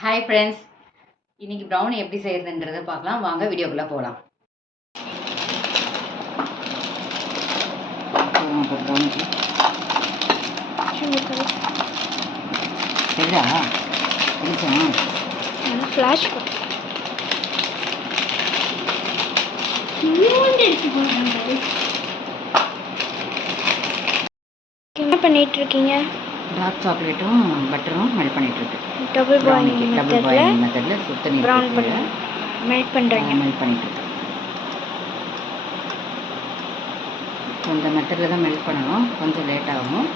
Hi friends, இன்னைக்கு brownie எப்படி செய்யறதுன்றதை பார்க்கலாம். வாங்க வீடியோக்குள்ளே போகலாம். என்ன பண்ணிட்டு இருக்கீங்க? டார்க் சாக்லேட்டும் பட்டரும் மெல்ட் பண்ணிட்டு இருக்கு. டபுள் பாயிலிங் மெத்தட்ல சுத்த நீர் ப்ரௌன் பண்ணி மெல்ட் பண்ணுறீங்க. மெல்ட் பண்ணிட்டு இருக்கு. ஸோ இந்த மெத்தடில் தான் மெல்ட் பண்ணணும். கொஞ்சம் லேட் ஆகும்.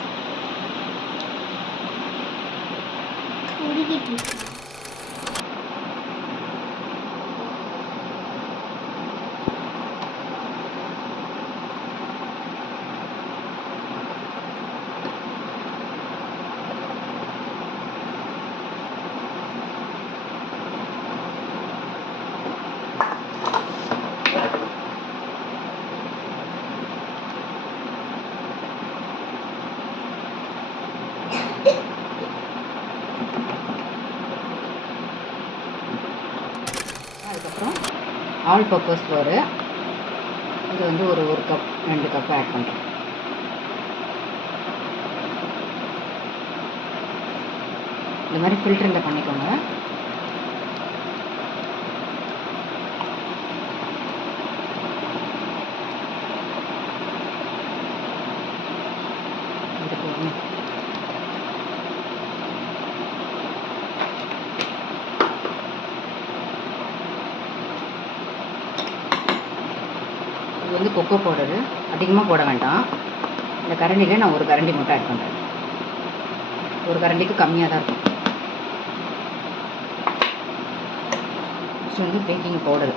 அதுக்கப்புறம் ஆல் பர்பஸ் ஃப்ளோரு, இது வந்து ஒரு கப் 2 கப் ஆட் பண்ணுறேன். இந்த மாதிரி ஃபில்டரில் பண்ணிக்கோங்க. இது வந்து கொக்கோ பவுடரு, அதிகமாக போட வேண்டாம். இந்த கரண்டியில் நான் ஒரு கரண்டி மட்டும் ஆட் பண்ணுறேன். ஒரு கரண்டிக்கு கம்மியாக தான் இருக்கும். நெக்ஸ்ட் வந்து பேக்கிங் பவுடர்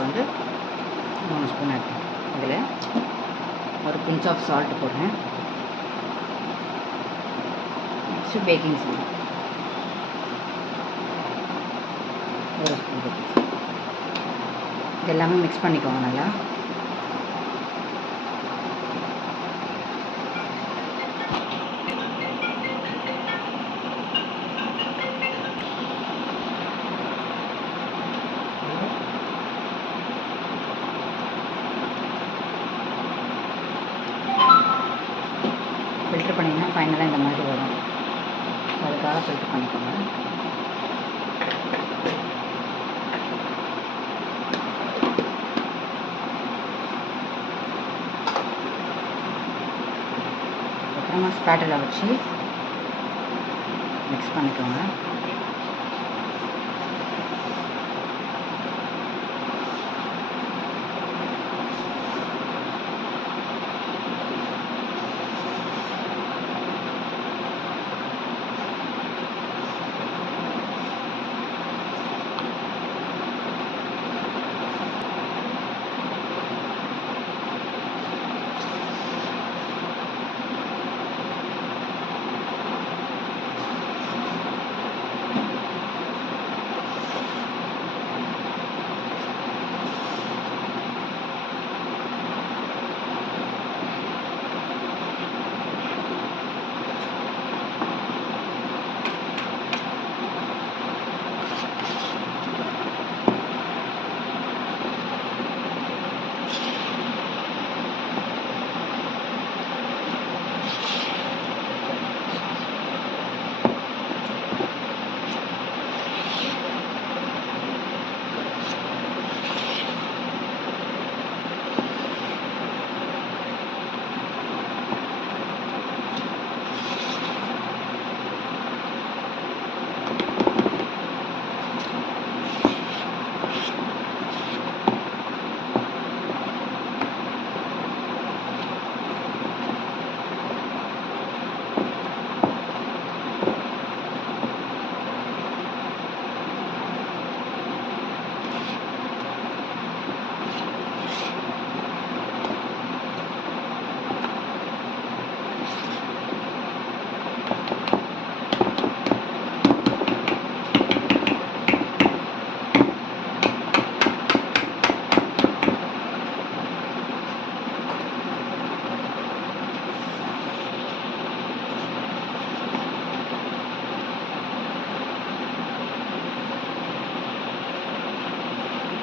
வந்து 3 ஸ்பூன் ஆட் பண்ணுறேன். இதில் ஒரு பிஞ்ச் ஆஃப் சால்ட் போடுறேன். நெக்ஸ்ட்டு பேக்கிங் சோடா ஒரு ஸ்பூன் பேக்கிங் சோடா. இது எல்லாமே மிக்ஸ் பண்ணிக்கோங்க நல்லா. ஃபில்டர் பண்ணிங்கன்னா ஃபைனலாக இந்த மாதிரி வரும். ஸோ அதுக்காக ஃபில்டர் பண்ணிக்கோங்க. அப்புறமா ஸ்பேட்டலை வச்சு மிக்ஸ் பண்ணிக்கோங்க.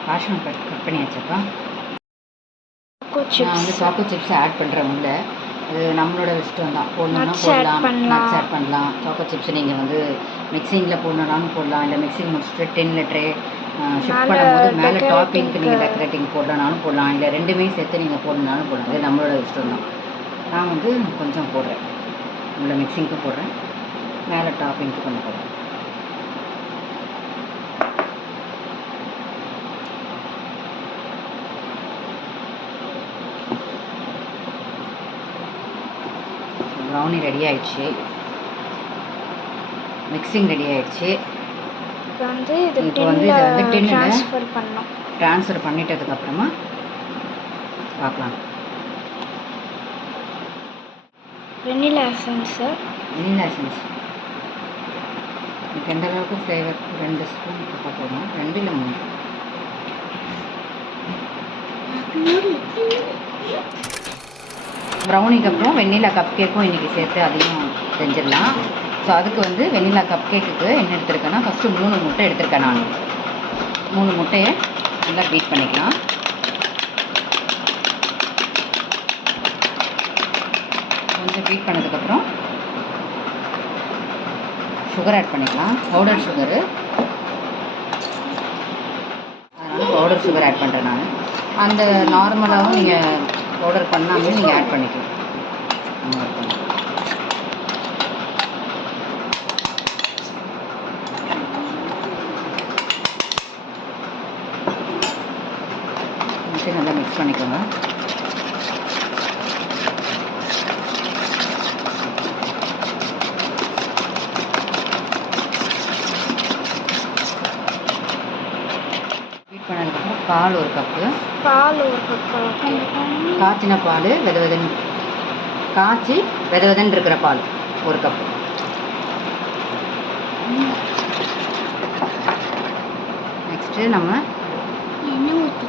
காஷ்மீர் கட் பண்ணியாச்சப்பா. நான் வந்து சிப்ஸ் சாக்கோ சிப்ஸ் ஆட் பண்ணுறேன் உள்ள. அது நம்மளோட இஷ்டம் தான். போடணுன்னா Nuts add போடலாம், பண்ணலாம். நட்ஸ் ஆட் பண்ணலாம். சாக்கோ சிப்ஸ் நீங்கள் வந்து மிக்சிங்கில் போடணுன்னாலும் போடலாம், இல்லை மிக்சிங் முடிச்சுட்டு டின்னில் ட்ரே ஷிஃப்ட் மேலே பண்ணும்போது மேலே டாப்பிங்க்கு decorating-க்கு நீங்கள் டெக்கரேட்டிங் போடணுன்னாலும் போடலாம், இல்லை ரெண்டுமே சேர்த்து நீங்கள் போடணுன்னாலும் போடலாம். அது நம்மளோட இஷ்டம் தான். நான் வந்து கொஞ்சம் போடுறேன், உள்ள மிக்சிங்க்கும் போடுறேன், மேலே டாப்பிங்க்கு கொஞ்சம் போடுறேன். ப்ரௌனி ரெடி ஆயிடுச்சு, மிக்சிங் ரெடி ஆயிடுச்சு. இப்போ வந்து இது இப்போ வந்து இதை வந்து டின்னில் டின்னில் ட்ரான்ஸ்ஃபர் பண்ணோம். ட்ரான்ஸ்ஃபர் பண்ணிட்டதுக்கப்புறமா பார்க்கலாம். வெண்ணிலா எசன்ஸு வெனிலா எசன்ஸ் எனக்கு எந்த அளவுக்கு ஃப்ளேவர் 2 ஸ்பூன் போட்டால் போதும், 2 இல்லை 3. ப்ரௌனிக்கு அப்புறம் வெண்ணிலா கப் கேக்கும் இன்றைக்கி சேர்த்து அதையும் செஞ்சிடலாம். ஸோ அதுக்கு வந்து வெண்ணிலா கப் கேக்குக்கு என்ன எடுத்திருக்கேன்னா, ஃபஸ்ட்டு 3 முட்டை எடுத்திருக்கேன் நான். 3 முட்டையை நல்லா பீட் பண்ணிக்கலாம். கொஞ்சம் பீட் பண்ணதுக்கப்புறம் சுகர் ஆட் பண்ணிக்கலாம், பவுடர் சுகரு. அதனால் பவுடர் சுகர் ஆட் பண்ணுறேன் நான். அந்த நார்மலாகவும் நீங்கள் பவுடர் பண்ணாமல் நீங்கள் ஆட் பண்ணிக்கலாம். நல்லா மிக்ஸ் பண்ணிக்கோங்க. பீட் பண்ணதுக்கப்புறம் பால் 1 கப்பு, பால் 1 கப்பு, காய்ச்சின பால் வெதவெதன் காய்ச்சி வெதவெதன் இருக்கிற பால் 1 கப்பு. நெக்ஸ்ட்டு நம்ம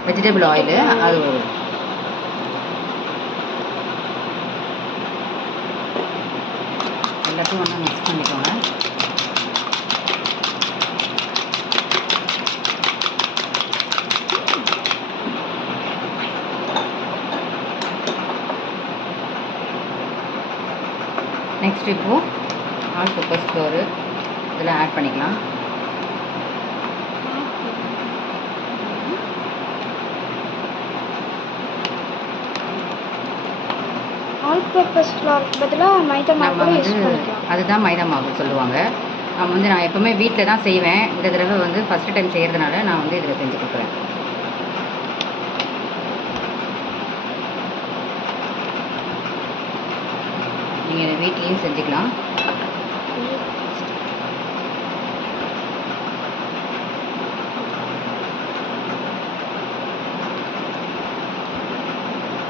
வெஜிடபிள் ஆயிலு, அது எல்லாத்தையும் ஒன்றா மிக்ஸ் பண்ணிக்கோங்க. நெக்ஸ்ட் இப்போது ஆல் பர்பஸ் ஃப்ளோரு இதெல்லாம் ஆட் பண்ணிக்கலாம். ஆல் பர்பஸ் ஃப்ளோருக்கு பதிலாக மைதா மாவு நம்ம கூட வந்து யூஸ் பண்ணிக்கலாம். அதுதான் மைதா மாவு சொல்லுவாங்க. நான் எப்போவுமே வீட்டில் தான் செய்வேன். இந்த தடவை வந்து ஃபஸ்ட்டு டைம் செய்கிறதுனால நான் வந்து இதில் செஞ்சு கொடுக்குறேன். நீங்கள் இதை வீட்லேயும் செஞ்சுக்கலாம்.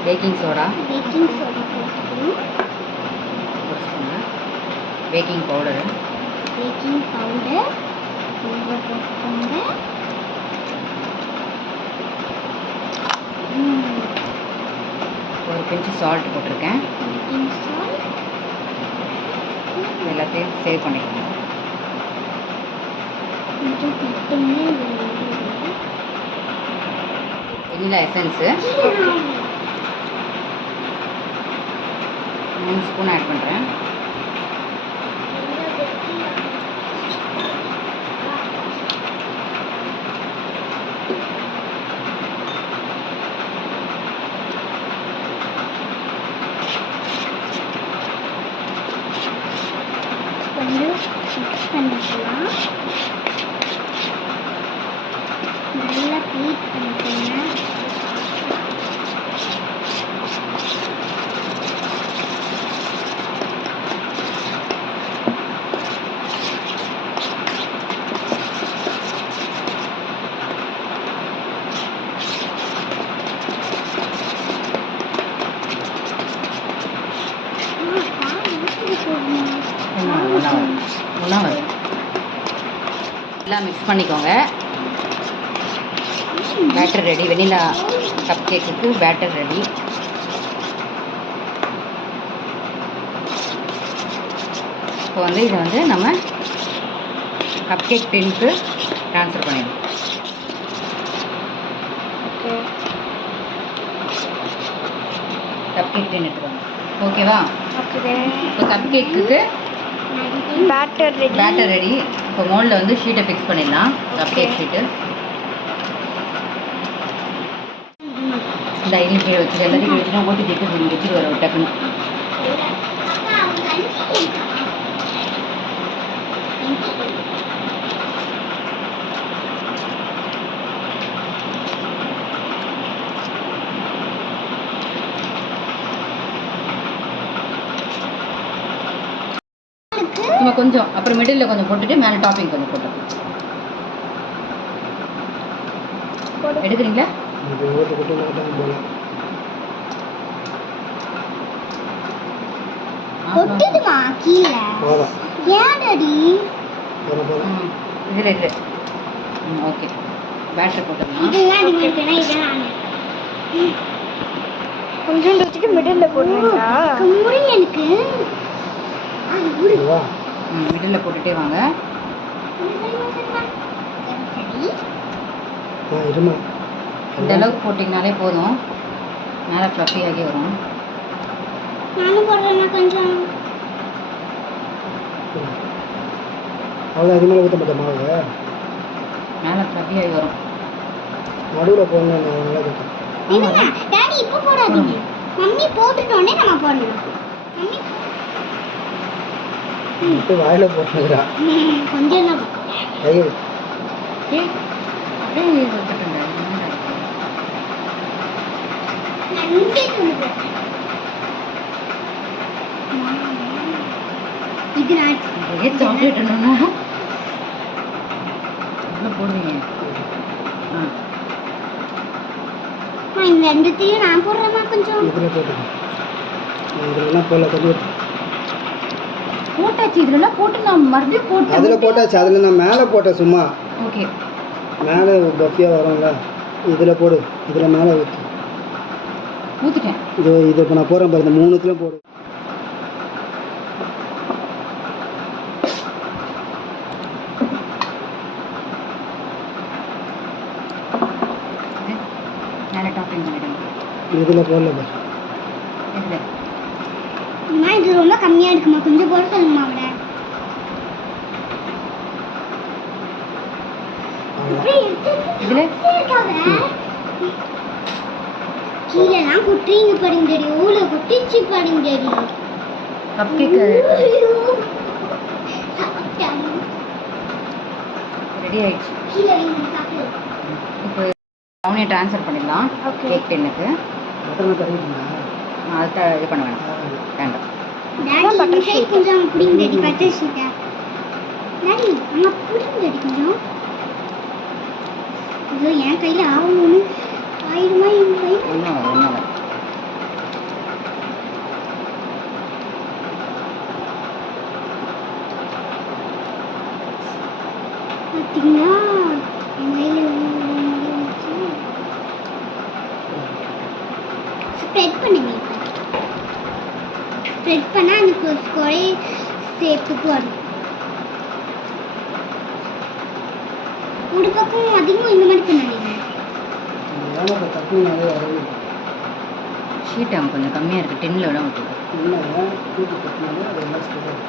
Baking soda 1 spoon, baking powder ஒரு பிஞ்சு சால்ட் போட்டிருக்கேன். எல்லாத்தையும் சேவ் பண்ணிக்கணும். வெனிலா எசன்ஸு 3 ஸ்பூன் ஆட் பண்ணுறேன். மிக்ஸ் பண்ணிக்கலாம். நல்லா பீட் பண்ணிக்கோங்க. ஒன்றா வரும். எல்லாம் மிக்ஸ் பண்ணிக்கோங்க. Batter ready. வெனிலா கப் கேக்குக்கு பேட்டர் ரெடி. இப்போ வந்து இதை வந்து நம்ம கப் கேக் டின்னுக்கு ட்ரான்ஸ்ஃபர் பண்ணிடலாம். கப் கேக் டின் எடுத்துக்கோங்க. ஓகேவா? ஓகே. இப்போ கப் கேக்குக்கு பேட்டர் ரெடி. இப்போ மோல்டில் வந்து ஷீட்டை ஃபிக்ஸ் பண்ணிடலாம். கப் கேக் ஷீட்டு இந்த ஐடியில் கீழே வச்சுட்டு எல்லாத்தையும் கீழே வச்சுனா ஊற்றி வச்சுட்டு வச்சுட்டு வர டக்குன்னு. சும்மா கொஞ்சம் அப்புறம் மிடில் கொஞ்சம் போட்டுட்டு மேலே டாப்பிங் கொஞ்சம் போட்டு எடுக்கிறீங்களா? ஒட்டுதுமா கீழே ஏன்டி இதில் இல்லை. ஓகே பேட்டர் போட்டுக்கலாம். இதெல்லாம் நீங்க இதெல்லாம் கொஞ்சம் வச்சுட்டு மிடில் போடுவீங்களா? முருகனுக்கு மிடில் போட்டுட்டே வாங்க. இந்த அளவுக்கு போட்டிங்கனாலே போதும். மேலே ஃப்ளஃபி ஆகி வரும். நானும் போடுறேன்னா கொஞ்சம் அவ்வளோ அதிகமாக ஊற்ற மாட்டேன் மாவு. மேலே ஃப்ளஃபி ஆகி வரும். நடுவில் போடணும் நல்லா இருக்கும். இல்லைங்க டாடி இப்போ போடாதீங்க. மம்மி போட்டுட்டோன்னே நம்ம போடணும். மம்மி இப்போ வாயில் போட்டுக்கிறா கொஞ்சம் தான் கையில் அப்படியே வச்சுக்கோங்க. இது நான் சாக்லேட் என்னன்னா எவ்வளோ போடுவீங்க? இந்த ரெண்டுத்தையும் நான் போடுறேம்மா கொஞ்சம். இதில் போட்டுக்கேன். இதெல்லாம் போடல தண்ணி போட்டாச்சு. இதுலலாம் போட்டு நான் மறுபடியும் போட்டு அதில் போட்டாச்சு. அதில் நான் மேலே போட்டேன் சும்மா. ஓகே மேலே பஃபியாக வரும்ல, இதில் போடு. இதில் மேலே ஊற்று. ஊற்றிட்டேன். இது இப்போ நான் போடுறேன் பாரு. இந்த மூணுத்துலேயும் போடு. மேலே டாப்பிங் பண்ணிடுங்க. இதில் போடல பாரு. இதில் அம்மா இது ரொம்ப கம்மியாக இருக்குமா, கொஞ்சம் போட சொல்லுமா அவட. இதில் கீழெல்லாம் குட்டுறீங்க பாருங்க டேடி. ஊழ குட்டிச்சு பாருங்க டேடி. கப் கேக் ரெடி ஆயிடுச்சு. கீழே வைங்க சாப்பிடு. இப்போ அவனையும் ட்ரான்ஸ்ஃபர் பண்ணிடலாம் கேக் டின்னுக்கு. பட்டனை தருவீங்களா? அதுக்கு இது பண்ண வேண்டாம். வேண்டாம். டாடி இந்த சைடு கொஞ்சம் புடிங்க டேடி. பட்டர் ஷீட்டை டாடி அம்மா புடிங்க டேடி கொஞ்சம். ஐயோ என் கையில் ஆகணும்னு ஆயிடுமா என் கை? ஒன்றும் வரும் ஒன்றும் வரும். பார்த்தீங்களா என் கையில் ஸ்ப்ரெட் பண்ணுங்க. ஸ்ப்ரெட் பண்ணால் அந்த கொடை ஷேப்புக்கு வரும். ஒரு பக்கம் அதிகம் இந்த மாதிரி பண்ணாதீங்க. வேலை தப்பு நிறைய வரவே ஷீட் அவங்க கொஞ்சம் கம்மியாக இருக்குது. டின்னில் விட விட்டு இல்லை. தூக்கி கட்டினாலே அது எல்லாம் ஸ்பெஷல்.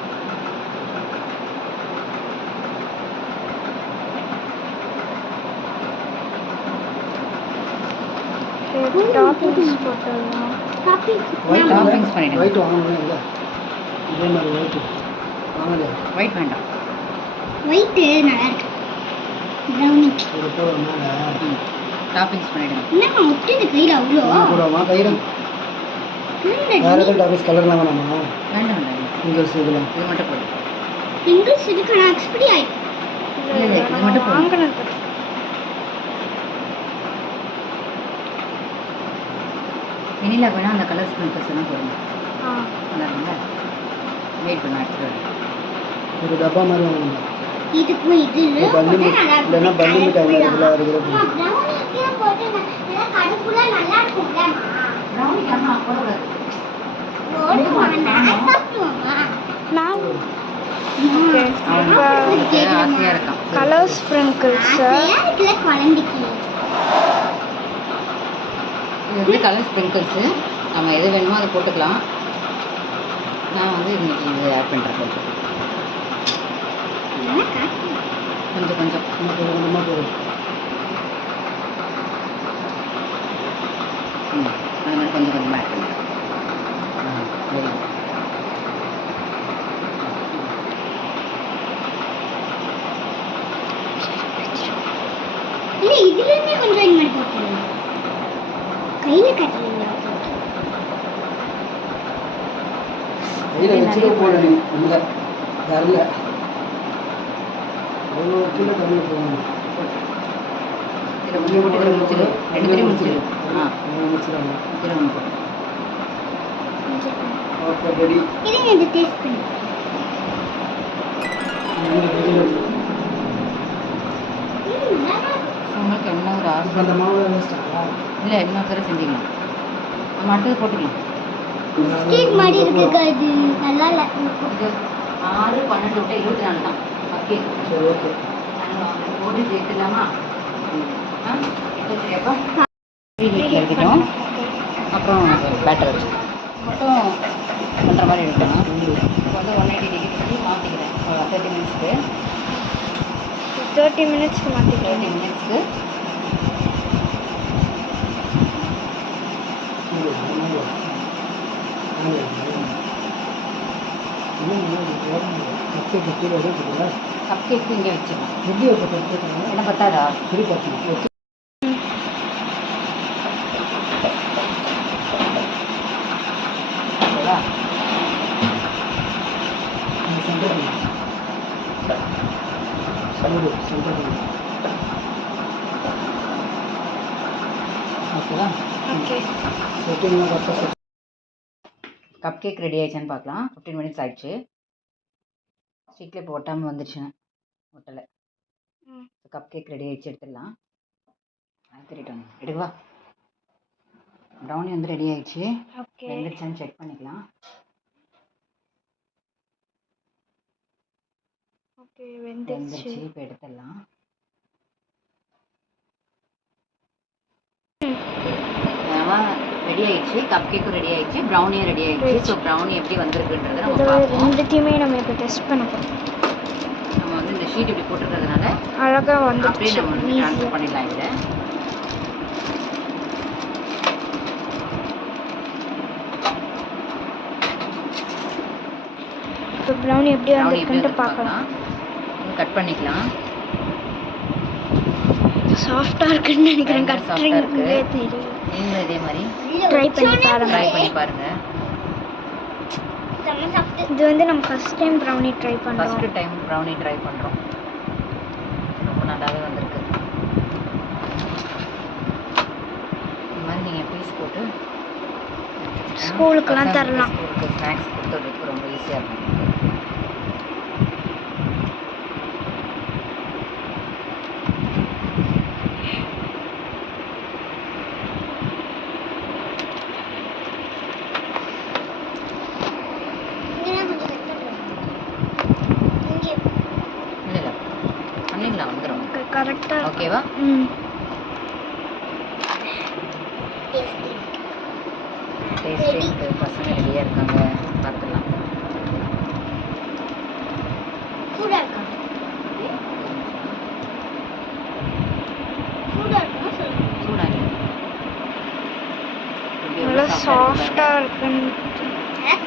டாப்பிங்ஸ் போட்டுடலாம். டாப்பிங்ஸ் பண்ணிடுங்க. ஒயிட் வாங்கணும் இல்லை? இதே மாதிரி ஒயிட் வாங்கலையா? ஒயிட் வேண்டாம். ஒயிட்டு நல்லா இருக்கு. ப்ரௌனி ஒரு போட மேலே டாப்பிங்ஸ் பண்ணிடுங்க. என்னம்மா ஒட்டுது கையில் அவ்வளோ? போடுவோமா கையில்? வேறு எதுவும் டாபிக்ஸ் கலர்லாம் வேணாமா? வேண்டாம் வேண்டாம். இங்கிலீஷ் இதெல்லாம் இது மட்டும் போதும். இங்கிலீஷ் இதுக்கு நான் எக்ஸ்பீரி ஆயிட்டேன். இல்லை இல்லை இது மட்டும் போதும். வெனிலா வேணால் அந்த கலர் ஸ்ப்ரிங்கல்ஸ் எல்லாம் போடுங்க. நல்லா இருக்குங்களா? வெயிட் பண்ண எடுத்துகிட்டு ஒரு டப்பா மாதிரி வாங்கணும். இதுக்கும் இது பல்லி இல்லைன்னா பல்லி மிட்டாய் மாதிரி இதெல்லாம் இருக்கிறது. ப்ரௌனிக்கெல்லாம் போட்டு நல்லா கடுப்புலாம் நல்லா இருக்கும்ல. ப்ரௌனி அம்மா போடுறது. நான் சாப்பிடுவோமா? நான் அவனுக்கு ஆசையாக இருக்கான். கலர் ஸ்ப்ரிங்கிள்ஸ் இருக்குல்ல குழந்தைக்கு. இது வந்து கலர் ஸ்ப்ரிங்கிள்ஸு. நம்ம எது வேணுமோ அதை போட்டுக்கலாம். நான் வந்து இன்னைக்கு இது ஆட் பண்ணுறேன். கொஞ்சம் கொஞ்சம் கொஞ்சமாக போதும். அந்த மாதிரி கொஞ்சம் கொஞ்சமாக ஆட் பண்ணுறேன். Very good. இல்லை இதுலேருந்தே கொஞ்சம் இந்த மாதிரி போட்டுருங்க. கையில் கட்டுறீங்களா? கையில் வச்சுட்டு போடணும். இல்லை தரல அவ்வளோ கீழே கரையில் போகணும். இதில் ஒன்று போட்டு இதில் முடிச்சிடும். ரெண்டுத்தையும் முடிச்சிடும். முடிச்சிடாங்க. இதில் ஒன்று போட்டு ஓகே ரெடி. இருங்க இது டேஸ்ட் பண்ணி. உங்களுக்கு என்ன ஒரு ஆசை? அந்த மாவு வேஸ்ட்டாங்களா? இல்லை இன்னொரு தடவை செஞ்சுக்கலாம். நம்ம அடுத்தது போட்டுக்கலாம். கேக் மாதிரி இருக்குக்கா இது நல்லா இல்லை. இது 6, 12 விட்ட 24 தான். ஓகே சரி ஓகே. போட்டு சேர்த்துலாமா? சரியாப்பா எடுத்துட்டோம். அப்புறம் பேட்டர் வச்சு மட்டும் பண்ணுற மாதிரி எடுக்கணும். இப்போ வந்து 180 டிகிரி மாற்றிக்கிறேன். ஒரு 30 மினிட்ஸ்க்கு 30 மினிட்ஸ்க்கு மாற்றிக்கிறேன். 30 மினிட்ஸ்க்கு கப் கேக்கு இங்கே வச்சுக்கலாம். என்ன பத்தாதா? ஓகேவா? ஓகேவா? ஓகே. கப் கேக் ரெடி ஆயிடுச்சான்னு பார்க்கலாம். 15 மினிட்ஸ் ஆயிடுச்சு. ஸ்டிக்கில் இப்போ ஒட்டாமல் வந்துடுச்சுங்க. ஒட்டலை. கப் கேக் ரெடி ஆயிடுச்சு. எடுத்துடலாம். திருட்டாங்க எடுக்கவா? ப்ரௌனி வந்து ரெடி ஆயிடுச்சு. ஓகே. வெந்துடுச்சான்னு செக் பண்ணிக்கலாம். ஓகே வெந்துடுச்சு. இப்போ எடுத்துடலாம். ரெடி ஆயிடுச்சு. கப் கேக்கும் ரெடி ஆயிடுச்சு. ப்ரௌனியும் ரெடி ஆயிடுச்சு. ஸோ ப்ரௌனி எப்படி வந்திருக்குன்றதை நம்ம பார்ப்போம். ரெண்டுத்தையுமே நம்ம இப்போ டெஸ்ட் பண்ண போகிறோம். நம்ம வந்து இந்த ஷீட் இப்படி போட்டுருக்கிறதுனால அழகாக வந்து அப்படியே நம்ம வந்து ட்ரான்ஸ்ஃபர் பண்ணிடலாம். இதில் இப்போ ப்ரௌனி எப்படி வந்திருக்குன்ட்டு பார்க்கலாம். கட் பண்ணிக்கலாம். சாஃப்டாக இருக்குன்னு நினைக்கிறேன். சாஃப்டாக இருக்குது. தெரியும். நீங்களும் இதே மாதிரி ட்ரை பண்ணி பாருங்க. இது வந்து நம்ம ஃபர்ஸ்ட் டைம் ப்ரௌனி ட்ரை பண்ணுறோம். ஃபர்ஸ்ட் டைம் ப்ரௌனி ட்ரை பண்ணுறோம். ரொம்ப நல்லாவே வந்திருக்கு. இந்த மாதிரி நீங்கள் பீஸ் போட்டு ஸ்கூலுக்கெல்லாம் தரலாம். ஸ்கூலுக்கு ஸ்நாக்ஸ் கொடுத்துறதுக்கு ரொம்ப ஈஸியாக இருக்கும். இல்லை பண்ணிடலாம். வந்துடும். கரெக்டாக ஓகேவா? டேஸ்ட்டு பசங்க ரெடியாக இருக்காங்க. பார்த்துக்கலாம். நல்லா சாஃப்டாக இருக்குன்னு.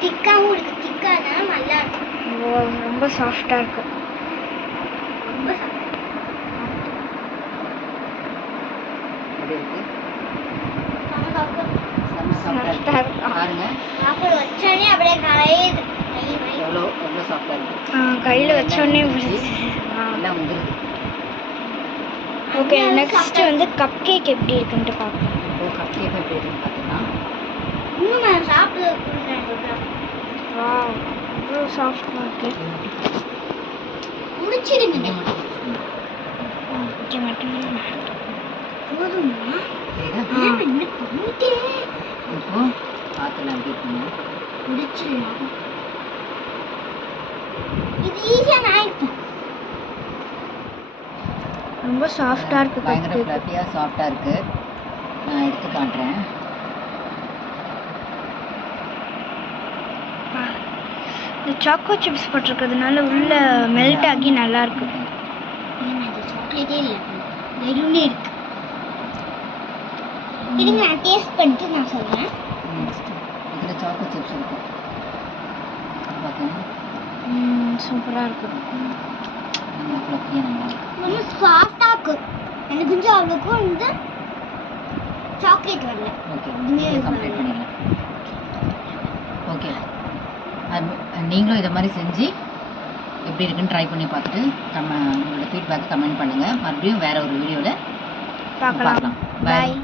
திக்காவும் இருக்கு. திக்கானா நல்லா இருக்கு. ரொம்ப சாஃப்டாக இருக்கு. ரொம்ப சாஃப்டாக இருக்கு. பாருங்க சாப்பாடு வச்சானே அப்படியே கரையுது. எவ்வளோ சாஃப்டாக இருக்குது. கையில் வச்சோடனே எல்லாம் வந்துருக்கு. ஓகே நெக்ஸ்ட் வந்து கப் கேக் எப்படி இருக்குன்ட்டு பார்க்கலாம். இப்போ கப் கேக் எப்படி இருக்குன்னு பார்த்தீங்கன்னா இன்னும் நான் சாப்பிட வாவ் இவ்வளோ சாஃப்டாக இருக்கு. முடிச்சிடுங்க. இங்கே மட்டும் ஓகே மட்டும் போதுமா? சரியா? என்ன பண்ணிட்டே இப்போ பார்த்துலாம் எப்படி இருக்குன்னு. முடிச்சிடலாம். இது ஈஸியாக நான் ஆயிடுச்சு. ரொம்ப சாஃப்டாக இருக்கு. கப் பயங்கர கேக் ஃப்ளஃபியாக சாஃப்டாக இருக்குது. நான் எடுத்து காட்டுறேன். சாக்கோ சிப்ஸ் போட்டிருக்கிறதுனால உள்ள மெல்ட் ஆகி நல்லா இருக்கு. சாக்லேட்டே இல்லை, வெறும்னே இருக்கு. இருங்க நான் டேஸ்ட் பண்ணிட்டு நான் சொல்றேன். இதில் சாக்கோ சிப்ஸ் இருக்கும் பார்த்தீங்கன்னா சூப்பராக இருக்கு. நல்லா ஃப்ளஃபியாக நல்லா இருக்கும். ரொம்ப சாஃப்டாக இருக்கு. எனக்கு கொஞ்சம் அவ்வளோக்கும் வந்து சாக்லேட் வரல. ஓகே இதுவே கம்ப்ளீட் பண்ணிடலாம். ஓகே நீங்களும் இதை மாதிரி செஞ்சு எப்படி இருக்குன்னு ட்ரை பண்ணி பார்த்துட்டு உங்களோட ஃபீட்பேக் கமெண்ட் பண்ணுங்கள். மறுபடியும் வேறு ஒரு வீடியோவில் பார்க்கலாம். பாய். பாய்.